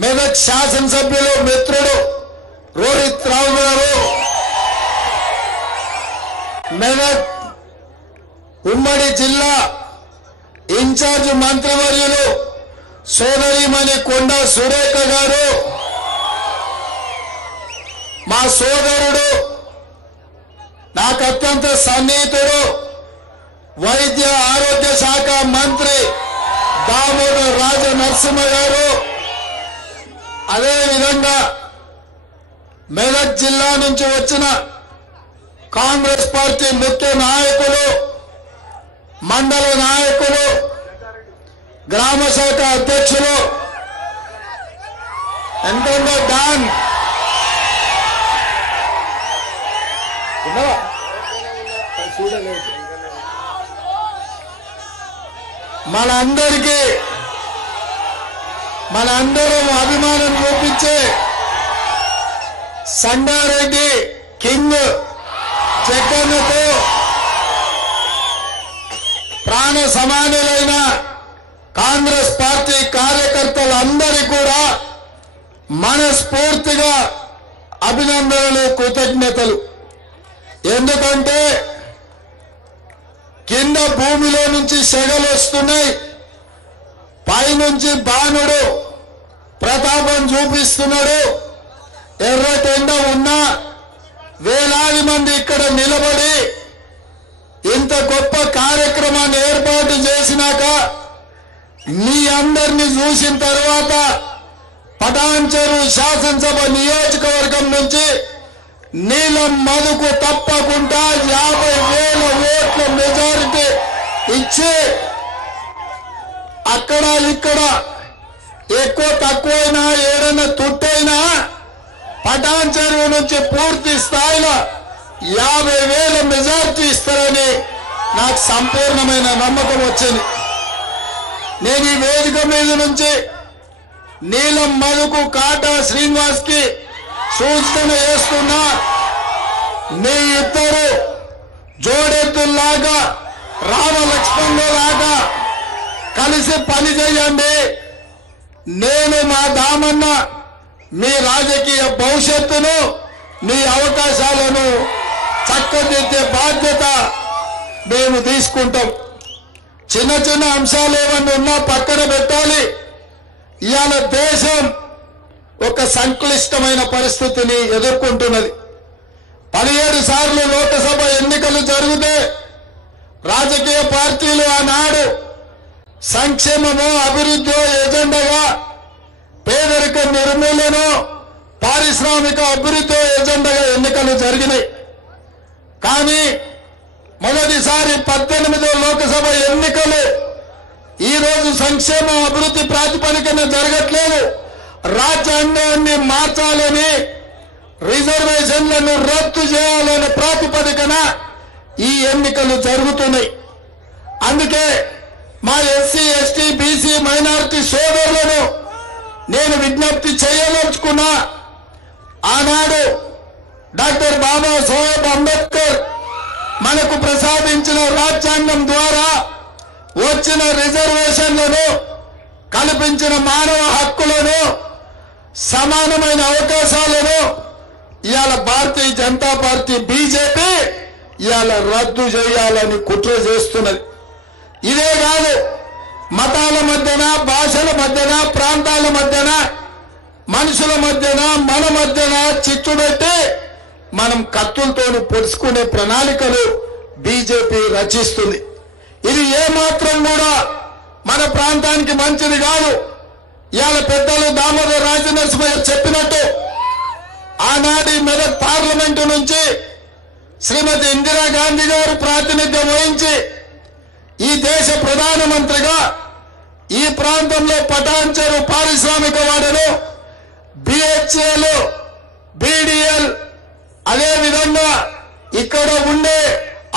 మెదక్ శాసనసభ్యులు మిత్రుడు రోహిత్ రావు గారు, మెదక్ ఉమ్మడి జిల్లా ఇన్ఛార్జ్ మంత్రివర్యులు సోదరిమణి కొండ సురేఖ గారు, మా సోదరుడు నాకు అత్యంత సన్నిహితుడు వైద్య ఆరోగ్య శాఖ మంత్రి దామోదర్ రాజ నరసింహ గారు, అదేవిధంగా మెదక్ జిల్లా నుంచి వచ్చిన కాంగ్రెస్ పార్టీ ముఖ్య నాయకులు, మండల నాయకులు, గ్రామ శాఖ అధ్యక్షులు ఎంతో డాన్ మనందరం అభిమానం చూపించే సంగారెడ్డి కింగ్ జగన్తో ప్రాణ సమానులైన కాంగ్రెస్ పార్టీ కార్యకర్తలందరికీ కూడా మనస్ఫూర్తిగా అభినందనలు, కృతజ్ఞతలు. ఎందుకంటే కింద భూమిలో నుంచి సెగలు వస్తున్నాయి, పైనుంచి బాణుడు ప్రతాపం చూపిస్తున్నాడు. ఎర్రటెండ ఉన్నా వేలాది మంది ఇక్కడ నిలబడి ఇంత గొప్ప కార్యక్రమాన్ని ఏర్పాటు చేసినాక మీ అందరినీ చూసిన తర్వాత పటాన్చెరు శాసనసభ నియోజకవర్గం నుంచి నీలం మధుకు తప్పకుండా 50,000 ఓట్ల మెజారిటీ ఇచ్చి అక్కడ ఇక్కడ ఎక్కువ తక్కువైనా ఏదైనా తుట్టైనా పటాన్చెరు నుంచి పూర్తి స్థాయిలో 50,000 మెజారిటీ ఇస్తారని నాకు సంపూర్ణమైన నమ్మకం వచ్చింది. నేను ఈ వేదిక మీద నుంచి నీలం మధుకు కాటా శ్రీనివాస్ కి సూచన చేస్తున్నా, మీ ఇద్దరు జోడెద్దుల్లాగా రామ లక్ష్మణులాగా కలిసి పని చేయండి. నేను మా దామన్న మీ రాజకీయ భవిష్యత్తును, మీ అవకాశాలను చక్కదిద్దే బాధ్యత మేము తీసుకుంటాం. చిన్న చిన్న అంశాలు ఏమన్నా ఉన్నా పక్కన పెట్టాలి. ఇవాళ దేశం ఒక సంక్లిష్టమైన పరిస్థితిని ఎదుర్కొంటున్నది. 17 సార్లు లోకసభ ఎన్నికలు జరిగితే రాజకీయ పార్టీలు ఆనాడు సంక్షేమమో అభివృద్ధి ఎజెండాగా, పేదరిక నిర్మూలన, పారిశ్రామిక అభివృద్ధి ఎజెండాగా ఎన్నికలు జరిగినాయి. కానీ మొదటిసారి 18వ లోకసభ ఎన్నికలు ఈ రోజు సంక్షేమ అభివృద్ధి ప్రాతిపదికన జరగట్లేదు. రాజ్యాంగాన్ని మార్చాలని, రిజర్వేషన్లను రద్దు చేయాలనే ప్రాతిపదికన ఈ ఎన్నికలు జరుగుతున్నాయి. అందుకే మా ఎస్సీ, ఎస్టీ, బీసీ, మైనారిటీ సోదరులను నేను విజ్ఞప్తి చేయదలుచుకున్నా. ఆనాడు డాక్టర్ బాబాసాహెబ్ అంబేద్కర్ మనకు ప్రసాదించిన రాజ్యాంగం ద్వారా వచ్చిన రిజర్వేషన్లను, కల్పించిన మానవ హక్కులను, సమానమైన అవకాశాలను ఇవాళ భారతీయ జనతా పార్టీ బీజేపీ ఇవాళ రద్దు చేయాలని కుట్ర చేస్తున్నది. ఇదే కాదు, మతాల మధ్యన, భాషల మధ్యన, ప్రాంతాల మధ్యన, మనుషుల మధ్యన, మన మధ్యన చిచ్చు పెట్టి మనం కత్తులతోని పొడుచుకునే ప్రణాళికలు బీజేపీ రచిస్తుంది. ఇది ఏమాత్రం కూడా మన ప్రాంతానికి మంచిది కాదు. ఇవాళ పెద్దలు దామోదర్ రాజ నరసింహ చెప్పినట్టు ఆనాటి మెదక్ పార్లమెంటు నుంచి శ్రీమతి ఇందిరాగాంధీ గారు ప్రాతినిధ్యం వహించి ఈ దేశ ప్రధానమంత్రిగా ఈ ప్రాంతంలో పటాన్చెరు పారిశ్రామిక వాడను, బిహెచ్ఏలు, బీడీఎల్, అదేవిధంగా ఇక్కడ ఉండే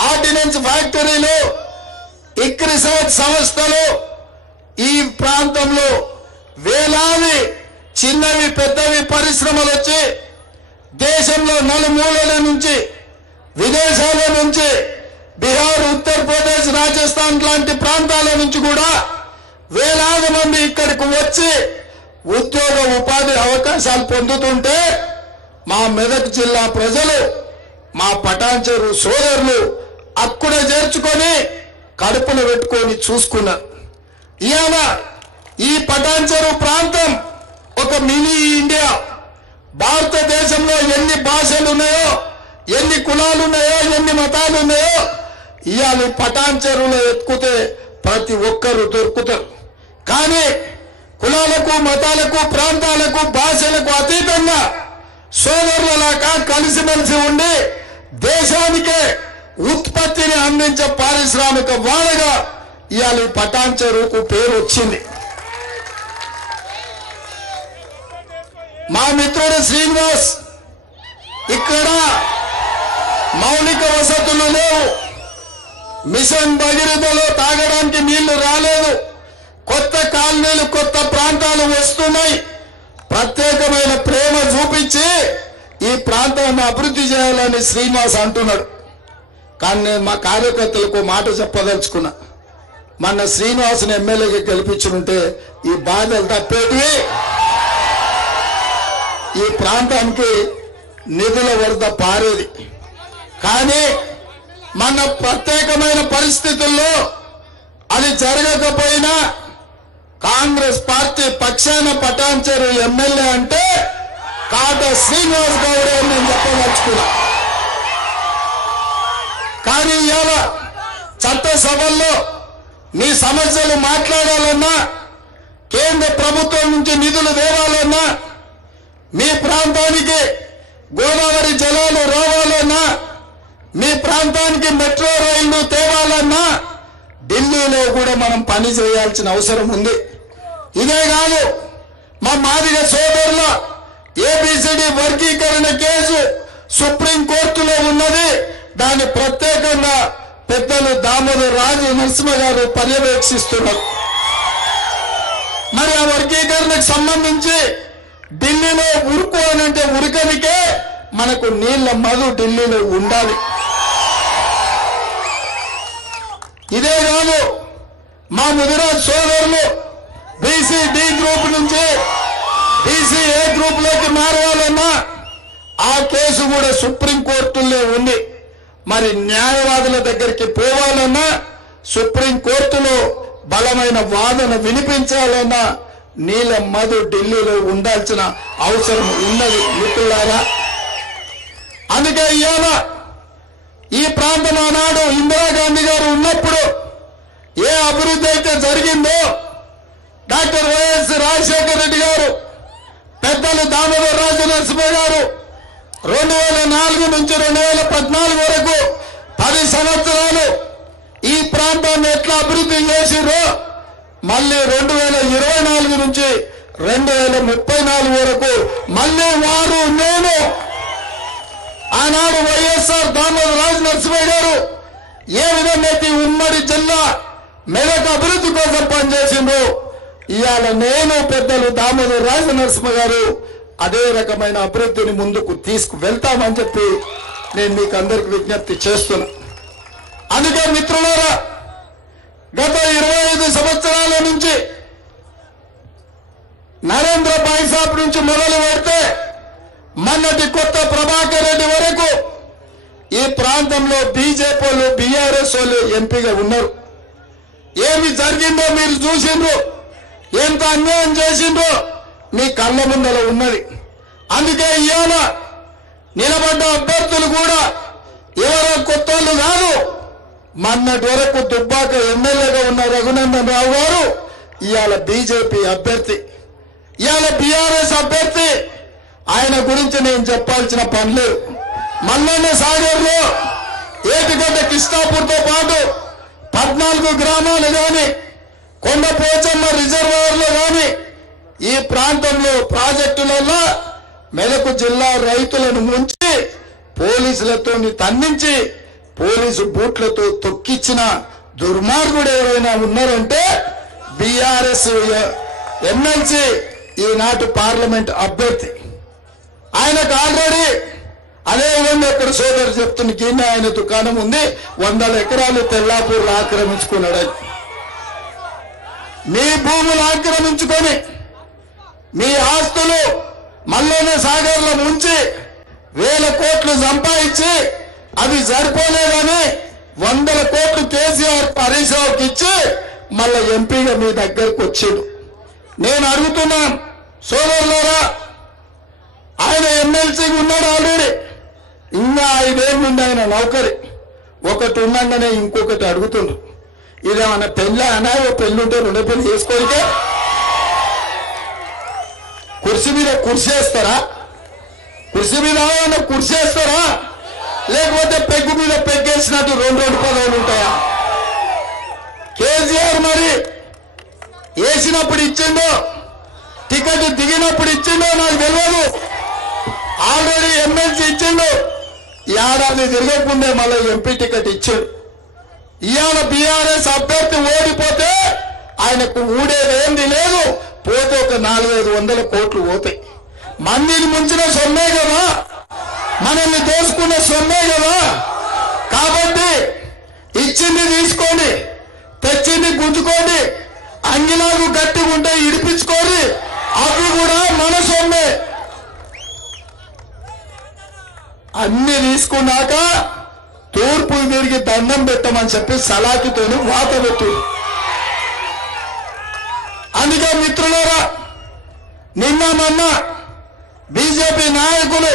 ఆర్డినెన్స్ ఫ్యాక్టరీలు, ఇక్రిసాట్ సంస్థలు, ఈ ప్రాంతంలో వేలాది చిన్నవి పెద్దవి పరిశ్రమలు వచ్చి దేశంలో నలుమూలల నుంచి, విదేశాల నుంచి, బిహార్, ఉత్తరప్రదేశ్, రాజస్థాన్ లాంటి ప్రాంతాల నుంచి కూడా వేలాది మంది ఇక్కడికి వచ్చి ఉద్యోగ ఉపాధి అవకాశాలు పొందుతుంటే మా మెదక్ జిల్లా ప్రజలు మా పటాన్చెరు సోదరులు అక్కున చేర్చుకొని కడుపులు పెట్టుకొని చూసుకున్నారు. ఇవాళ ఈ పటాన్చెరు ప్రాంతం ఒక మినీ ఇండియా. భారతదేశంలో ఎన్ని భాషలు ఉన్నాయో, ఎన్ని కులాలు ఉన్నాయో, ఎన్ని మతాలు ఉన్నాయో ఇవాళ పటాన్చెరులో ఎత్తుకుతే ప్రతి ఒక్కరు దొరుకుతారు. కానీ కులాలకు, మతాలకు, ప్రాంతాలకు, భాషలకు అతీతంగా సోదరులలాగా కలిసిమెలిసి ఉండి దేశానికే ఉత్పత్తిని అందించే పారిశ్రామిక వాడగా ఇవాళ పటాన్చెరుకు పేరు వచ్చింది. మా మిత్రుడు శ్రీనివాస్, ఇక్కడ మౌలిక వసతులు లేవు. మిషన్ భగీరథలో తాగడానికి నీళ్లు రాలేదు. కొత్త కాలనీలు, కొత్త ప్రాంతాలు వస్తున్నాయి. ప్రత్యేకమైన ప్రేమ చూపించి ఈ ప్రాంతాన్ని అభివృద్ధి చేయాలని శ్రీనివాస్ అంటున్నాడు. కానీ నేను మా కార్యకర్తలకు మాట చెప్పదలుచుకున్నా. మన శ్రీనివాస్ని ఎమ్మెల్యేగా గెలిపించుంటే ఈ బాధలు తప్పేటివి, ఈ ప్రాంతానికి నిధుల వరద పారేది. కానీ మన ప్రత్యేకమైన పరిస్థితుల్లో అది జరగకపోయినా కాంగ్రెస్ పార్టీ పక్షాన పటాన్చెరు ఎమ్మెల్యే అంటే కాట శ్రీనివాస్ గౌడ్ అని నేను చెప్పదలుచుకున్నా. కానీ ఇవాళ చట్టసభల్లో మీ సమస్యలు మాట్లాడాలన్నా, కేంద్ర ప్రభుత్వం నుంచి నిధులు తేవాలన్నా, మీ ప్రాంతానికి గోదావరి జలాలు రావాలన్నా, మీ ప్రాంతానికి మెట్రో రైళ్లు తేవాలన్నా ఢిల్లీలో కూడా మనం పని చేయాల్సిన అవసరం ఉంది. ఇదే కాదు, మా మాదిగ సోదరుల ఏబిసిడి వర్గీకరణ కేసు సుప్రీంకోర్టులో ఉన్నది. దాన్ని ప్రత్యేకంగా పెద్దలు దామోదర్ రాజు నరసింహ గారు పర్యవేక్షిస్తున్నారు. మరి ఆ వర్గీకరణకు సంబంధించి ఢిల్లీలో ఉరుకు అని అంటే ఉరకనికే మనకు నీళ్ల మధు ఢిల్లీలో ఉండాలి. ఇదే కాదు, మా ముదిరాజ్ సోదరులు బీసీ డి గ్రూప్ నుంచి బీసీ ఏ గ్రూప్ లోకి మారాలన్నా ఆ కేసు కూడా సుప్రీంకోర్టులో ఉంది. మరి న్యాయవాదుల దగ్గరికి పోవాలన్నా, సుప్రీంకోర్టులో బలమైన వాదన వినిపించాలన్నా నీల మధు ఢిల్లీలో ఉండాల్సిన అవసరం ఉన్నది మిత్రులారా. అందుకే ఇవాళ ఈ ప్రాంతం ఆనాడు ఇందిరాగాంధీ గారు ఉన్నప్పుడు ఏ అభివృద్ధి అయితే జరిగిందో డాక్టర్ వైఎస్ రాజశేఖర రెడ్డి గారు, పెద్దలు దామోదర్ రాజు నరసింహ గారు 2004 నుంచి 2014 వరకు 10 సంవత్సరాలు ఈ ప్రాంతాన్ని ఎట్లా అభివృద్ధి చేసిరో మళ్ళీ 2024 నుంచి 2034 వరకు మళ్ళీ వారు నేను ఆనాడు వైఎస్ఆర్ దామోదర్ రాజు నరసింహ గారు ఏ విధంగా అయితే ఉమ్మడి జిల్లా మెదక్ అభివృద్ధి కోసం పనిచేసిండ్రు, ఇవాళ నేను పెద్దలు దామోదర్ రాజు నరసింహ గారు అదే రకమైన అభివృద్ధిని ముందుకు తీసుకువెళ్తామని చెప్పి నేను మీకు అందరికి విజ్ఞప్తి చేస్తున్నా. అందుకే మిత్రులారా, గత 25 సంవత్సరాల నుంచి నరేంద్ర భాయ్ సాబ్ నుంచి మొదలు పెడితే మొన్నటి కొత్త ప్రభాకర్ రెడ్డి వరకు ఈ ప్రాంతంలో బీజేపీ వాళ్ళు, బీఆర్ఎస్ వాళ్ళు ఎంపీగా ఉన్నారు. ఏమి జరిగిందో మీరు చూసిండ్రు, ఎంత అన్యాయం చేసిండ్రో మీ కళ్ళ ముందర ఉన్నది. అందుకే ఇవాళ నిలబడ్డ అభ్యర్థులు కూడా ఎవరో కొత్త వాళ్ళు కాదు. మొన్నటి వరకు దుబ్బాక ఎమ్మెల్యేగా ఉన్న రఘునందన్ రావు గారు ఇవాళ బీజేపీ అభ్యర్థి, ఇవాళ బీఆర్ఎస్ అభ్యర్థి. ఆయన గురించి నేను చెప్పాల్సిన పనులు. మల్లన్న సాగర్ లో ఏటిగడ్డ కృష్ణాపూర్తో పాటు 14 గ్రామాలు కానీ, కొండపోచమ్మ రిజర్వాయర్లు కానీ ఈ ప్రాంతంలో ప్రాజెక్టులలో మెదక్ జిల్లా రైతులను ముంచి పోలీసులతో తన్నించి పోలీసు బూట్లతో తొక్కిచ్చిన దుర్మార్గుడు ఎవరైనా ఉన్నారంటే బీఆర్ఎస్ ఎమ్మెల్సీ ఈనాటి పార్లమెంట్ అభ్యర్థి. ఆయనకు ఆల్రెడీ అదే విధంగా ఇక్కడ సోదరు చెప్తున్న కింద ఆయన దుకాణం ఉంది, 100 ఎకరాలు తెల్లాపూర్లు ఆక్రమించుకున్నాడు. మీ భూములు ఆక్రమించుకొని మీ ఆస్తులు మల్లన్న సాగర్లో ముంచి 1000 కోట్లు సంపాదించి అవి సరిపోలేదని 100 కోట్లు కేసీఆర్ హరీష్ రావుకి ఇచ్చి మళ్ళా ఎంపీగా మీ దగ్గరకు వచ్చాడు. నేను అడుగుతున్నాను సోదరులారా, ఆయన ఎమ్మెల్సీగా ఉన్నాడు ఆల్రెడీ, ఇంకా 5 ఏళ్ళు ఉంది ఆయన నౌకరి. ఒకటి ఉండగానే ఇంకొకటి అడుగుతుండ్రు. ఇదేమన్నా పెళ్ళి అనా? పెళ్ళి ఉంటే 2 పెళ్లి చేసుకోరికే కుర్చీ మీద కుర్చీ వేస్తారా? కుర్చీ మీద కుర్చీ వేస్తారా? లేకపోతే పెగ్గు మీద పెగ్గేసినట్టు 2 పదవులు ఉంటాయా? కేసీఆర్ మరి వేసినప్పుడు ఇచ్చిండో, టికెట్ దిగినప్పుడు ఇచ్చిండో నాకు తెలియదు. ఆల్రెడీ ఎమ్మెల్సీ ఇచ్చిండు, ఏడాది తిరగకుండే మళ్ళీ ఎంపీ టికెట్ ఇచ్చాడు. ఇవాళ బీఆర్ఎస్ అభ్యర్థి ఓడిపోతే ఆయనకు ఊడేదేంది లేదు, పోతే ఒక 400-500 కోట్లు పోతాయి. మందిని ముంచిన సొమ్మే కదా, మనల్ని దోసుకున్న సొమ్మే కదా. కాబట్టి ఇచ్చింది తీసుకోండి, తెచ్చింది గుంజుకోండి, అంగిలాగు గట్టిగా ఉంటే ఇడిపించుకోండి, అవి కూడా మన సొమ్మే. అన్ని తీసుకున్నాక తూర్పు తిరిగి దండం పెట్టమని చెప్పి సలాకితోని వాత పెట్టు. అందుకే మిత్రులారా, నిన్న మొన్న బీజేపీ నాయకులు,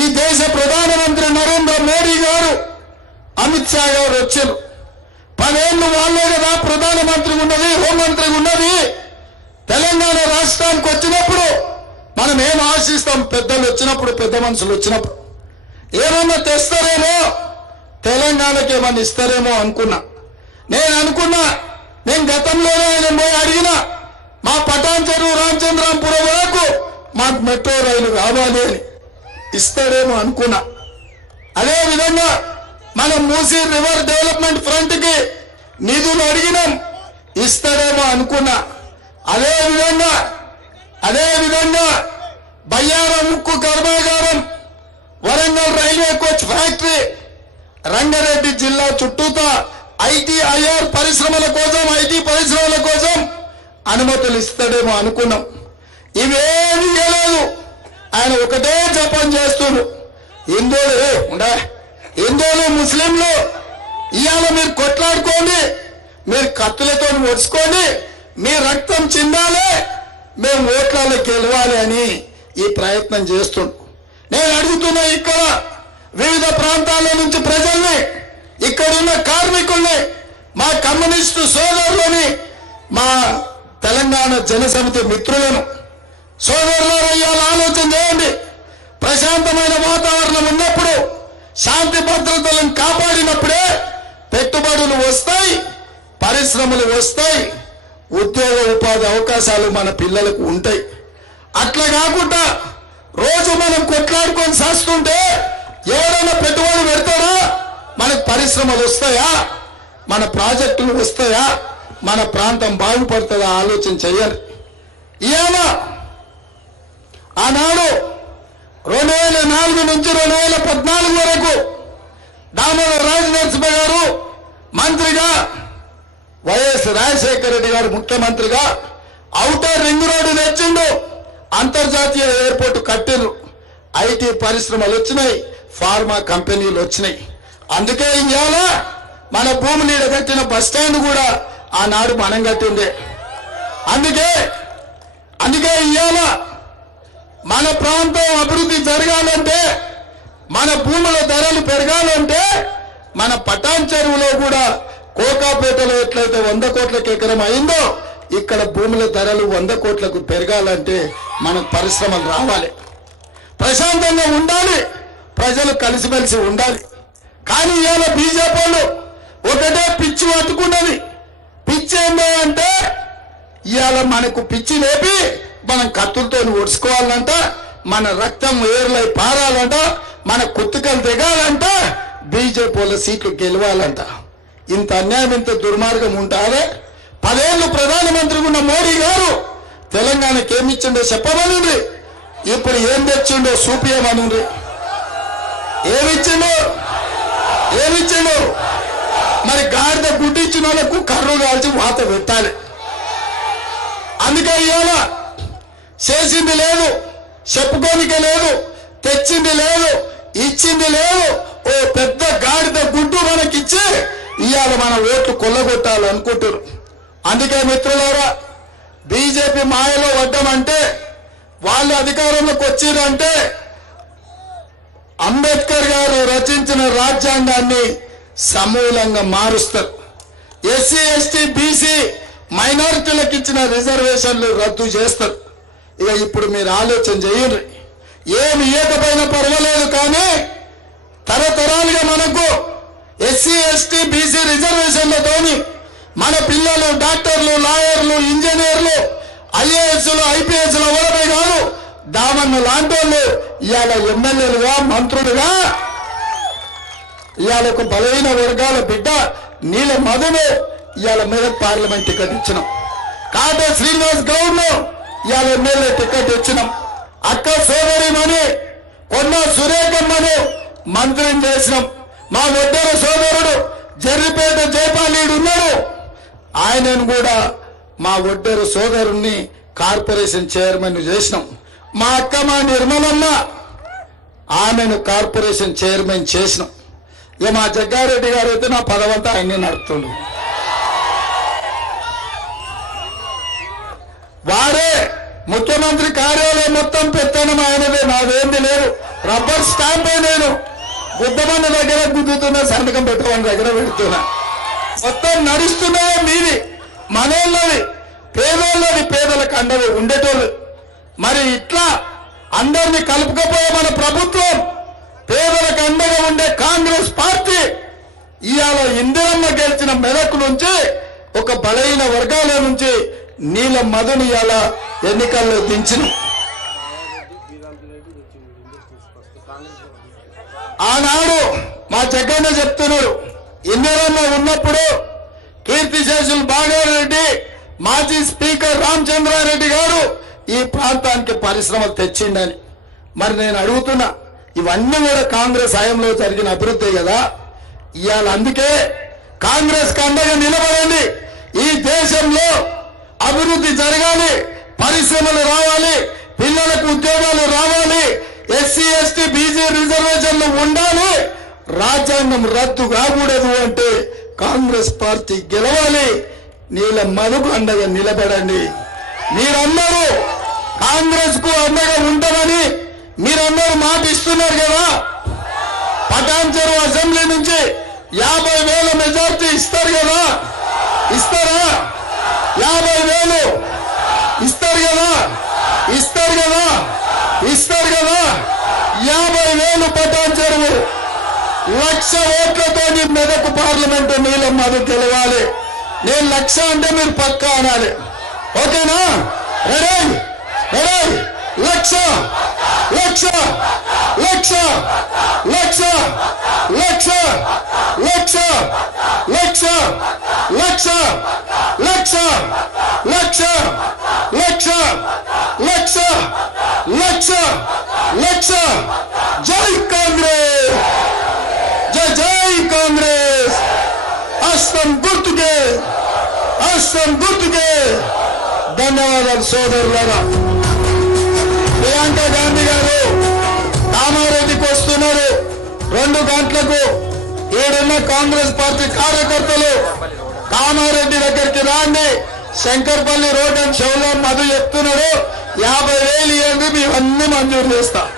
ఈ దేశ ప్రధానమంత్రి నరేంద్ర మోడీ గారు, అమిత్ షా గారు వచ్చారు. 10 ఏళ్ళు వాళ్ళే కదా ప్రధానమంత్రి ఉన్నది, హోంమంత్రి ఉన్నది. తెలంగాణ రాష్ట్రానికి వచ్చినప్పుడు మనం ఏం ఆశిస్తాం? పెద్దలు వచ్చినప్పుడు, పెద్ద మనుషులు వచ్చినప్పుడు ఏమన్నా తెస్తారేమో, తెలంగాణకి ఏమన్నా ఇస్తారేమో అనుకున్నా. నేను గతంలోనే ఆయన పోయి అడిగిన, మా పటాన్ చెరువు రామచంద్రాంపురం వరకు మాకు మెట్రో రైలు కావాలి అని. ఇస్తాడేమో అనుకున్నా. అదేవిధంగా మనం మూసీ రివర్ డెవలప్మెంట్ ఫ్రంట్ కి నిధులు అడిగినాం, ఇస్తాడేమో అనుకున్నా. అదేవిధంగా బయ్యారం ఉక్కు కర్మాగారం, Warangal railway coach factory, Rangareddy జిల్లా చుట్టూతా ఐటీ పరిశ్రమల కోసం అనుమతులు ఇస్తాడేమో అనుకున్నాం. ఇవేమీ లేదు. ఆయన ఒకటే జపం చేస్తున్నారు, హిందువులు ముస్లింలు ఇవాళ మీరు కొట్లాడుకోండి, మీరు కత్తులతో ఒడుచుకోండి, మీ రక్తం చిందాలి, మేము ఓట్లలో గెలవాలి అని ఈ ప్రయత్నం చేస్తుండ్రు. నేను అడుగుతున్నా, ఇక్కడ వివిధ ప్రాంతాల నుంచి ప్రజల్ని, ఇక్కడున్న కార్మికుల్ని, మా కమ్యూనిస్టు సోదరులని, మా తెలంగాణ జనసమితి మిత్రులను, సోదరులను ఇవాళ ఆలోచన చేయండి. ప్రశాంతమైన వాతావరణం ఉన్నప్పుడు, శాంతి భద్రతలను కాపాడినప్పుడే పెట్టుబడులు వస్తాయి, పరిశ్రమలు వస్తాయి, ఉద్యోగ ఉపాధి అవకాశాలు మన పిల్లలకు ఉంటాయి. అట్లా కాకుండా రోజు మనం కొట్లాడుకొని చేస్తుంటే ఎవరైనా పెట్టుబడి పెడతారా? మనకు పరిశ్రమలు వస్తాయా? మన ప్రాజెక్టులు వస్తాయా? మన ప్రాంతం బాగుపడుతుందా? ఆలోచన చేయాలి. ఇవాళ ఆనాడు 2004 నుంచి 2014 వరకు దామోదర్ రాజనరసింహ గారు మంత్రిగా, వైఎస్ రాజశేఖర రెడ్డి గారు ముఖ్యమంత్రిగా ఔటర్ రింగ్ రోడ్డు తెచ్చిండు, అంతర్జాతీయ ఎయిర్పోర్ట్ కట్టిండ్రు, ఐటీ పరిశ్రమలు వచ్చినాయి, ఫార్మా కంపెనీలు వచ్చినాయి. అందుకే ఇవాళ మన భూములు కట్టిన బస్ స్టాండ్ కూడా ఆనాడు మనం కట్టిందే. అందుకే ఇవాళ మన ప్రాంతం అభివృద్ధి జరగాలంటే, మన భూముల ధరలు పెరగాలంటే, మన పటాన్ చెరువులో కూడా కోకాపేటలో ఎట్లయితే 100 కోట్లకు ఎకరం అయిందో, ఇక్కడ భూముల ధరలు 100 కోట్లకు పెరగాలంటే మనకు పరిశ్రమలు రావాలి, ప్రశాంతంగా ఉండాలి, ప్రజలు కలిసిమెలిసి ఉండాలి. కానీ ఇవాళ బీజేపీ వాళ్ళు ఒకటే పిచ్చి పట్టుకున్నది. పిచ్చి ఏందో అంటే, ఇవాళ మనకు పిచ్చి లేపి మనం కత్తులతో ఒడుచుకోవాలంట, మన రక్తం ఏర్లై పారాలంట, మన కుత్తుకలు దిగాలంట, బీజేపీ వాళ్ళ సీట్లు గెలవాలంట. ఇంత అన్యాయం, ఇంత దుర్మార్గం ఉంటారే? 10 ఏళ్ళు ప్రధానమంత్రి ఉన్న మోడీ గారు తెలంగాణకి ఏమిచ్చిండో చెప్పమనుండ్రి, ఇప్పుడు ఏం తెచ్చిండో చూపియమనుండ్రి. ఏమిచ్చిండో మరి గాడిద గుడ్డిచ్చిన వాళ్ళకు కర్రు కాల్చి వాత పెట్టాలి. అందుకే ఇవాళ చేసింది లేదు, చెప్పుకోనికే లేదు, తెచ్చింది లేదు, ఇచ్చింది లేదు. ఓ పెద్ద గాడిద గుడ్డు మనకిచ్చి ఇవాళ మన ఓట్లు కొల్లగొట్టాలనుకుంటారు. అందుకే మిత్రులారా, బీజేపీ మాయలో పడ్డామంటే, వాళ్ళు అధికారంలోకి వచ్చిరంటే అంబేద్కర్ గారు రచించిన రాజ్యాంగాన్ని సమూలంగా మారుస్తారు. ఎస్సీ ఎస్టీ బీసీ మైనారిటీలకు ఇచ్చిన రిజర్వేషన్లు రద్దు చేస్తారు. ఇక ఇప్పుడు మీరు ఆలోచన చేయండి. ఏమి ఇవ్వకపోయినా పర్వాలేదు, కానీ తరతరాలుగా మనకు ఎస్సీ ఎస్టీ బీసీ రిజర్వేషన్లతోని మన పిల్లలు డాక్టర్లు, లాయర్లు, ఇంజనీర్లు, ఐఏఎస్లు, ఐపీఎస్లు ఎవరమే కాదు, దామన్న లాంటి వాళ్ళు ఇవాళ ఎమ్మెల్యేలుగా, మంత్రులుగా, ఇవాళ ఒక బలహీన వర్గాల బిడ్డ నీల మధును ఇవాళ మెదక్ పార్లమెంట్ టికెట్ ఇచ్చినాం. కాటే శ్రీనివాస్ గౌడ్ ఇవాళ ఎమ్మెల్యే టికెట్ ఇచ్చినాం. అక్క సోదరిమని కొన్న సురేఖమ్మను మంత్రిని చేసినాం. మా ఒడ్డెర సోదరుడు జర్రిపేట జయపాలీడు ఉన్నాడు, ఆయనను కూడా మా ఒడ్డెర సోదరుణ్ణి కార్పొరేషన్ చైర్మన్ చేసినాం. మా అక్క మా నిర్మలమ్మ ఆమెను కార్పొరేషన్ చైర్మన్ చేసినాం. ఇక మా జగ్గారెడ్డి గారు అయితే నా పదవంతా ఆయన్ని నడుపుతుండు. వారే ముఖ్యమంత్రి కార్యాలయం మొత్తం పెత్తనం ఆయనదే, నాదేంది లేదు. రబ్బర్ స్టాంపే నేను బుద్ధమంది దగ్గర గుద్దుతున్నా, సంతకం పెట్టమని దగ్గర పెడుతున్నా. మొత్తం నడుస్తున్నా మీది, మనోళ్ళది, పేదోళ్ళది, పేదలకు అండవి ఉండేటోళ్ళు. మరి ఇట్లా అందరినీ కలుపుకపోయే మన ప్రభుత్వం, పేదలకు అండగా ఉండే కాంగ్రెస్ పార్టీ ఇవాళ ఇందిరమ్మ గెలిచిన మెదక్ నుంచి, ఒక బలహీన వర్గాల నుంచి నీల మధుని ఇవాళ ఎన్నికల్లో దించిన. ఆనాడు మా జగన్న చెప్తున్నారు, ఇందిరమ్మ ఉన్నప్పుడు కీర్తిశేషులు బాగారెడ్డి, మాజీ స్పీకర్ రామచంద్రారెడ్డి గారు ఈ ప్రాంతానికి పరిశ్రమలు తెచ్చిండని. మరి నేను అడుగుతున్నా, ఇవన్నీ కూడా కాంగ్రెస్ హయాంలో జరిగిన అభివృద్ధి కదా. ఇవాళ అందుకే కాంగ్రెస్ కు అండగా నిలబడండి. ఈ దేశంలో అభివృద్ధి జరగాలి, పరిశ్రమలు రావాలి, పిల్లలకు ఉద్యోగాలు రావాలి, ఎస్సీ ఎస్టీ బీసీ రిజర్వేషన్లు ఉండాలి, రాజ్యాంగం రద్దు కాకూడదు అంటే కాంగ్రెస్ పార్టీ గెలవాలి. నీల మధుకు అండగా నిలబడండి. మీరందరూ కాంగ్రెస్ కు అండగా ఉంటామని మీరందరూ మాట ఇస్తున్నారు కదా. పటాన్చెరు అసెంబ్లీ నుంచి 50,000 మెజార్టీ ఇస్తారు కదా, ఇస్తారా? 50,000 ఇస్తారు కదా, ఇస్తారు కదా, ఇస్తారు కదా. 50,000 పటాన్చెరు 1,00,000 ఓట్లతో మెదక్ పార్లమెంటు నీల మధు గెలవాలి. నేను 1,00,000 అంటే మీరు పక్కా అనాలి. ఓకేనా? రెడీ రెడీ 1,00,000 1,00,000 1,00,000 1,00,000 1,00,000 1,00,000 1,00,000 1,00,000 1,00,000 1,00,000 1,00,000 1,00,000 1,00,000 జై కాంగ్రెస్, జై జై కాంగ్రెస్. హస్తం గుర్తుకే, హస్తం గుర్తుకే. ధన్యవాదాలు సోదరులారా. ప్రియాంక గాంధీ గారు కామారెడ్డికి వస్తున్నారు 2 గంటలకు. ఈడున్న కాంగ్రెస్ పార్టీ కార్యకర్తలు కామారెడ్డి దగ్గరికి రాండి. శంకర్పల్లి రోడ్ అండ్ షోలో మధు చెప్తున్నారు, 50,000 ఇవ్వండి, మేమన్నీ మంజూరు చేస్తాం.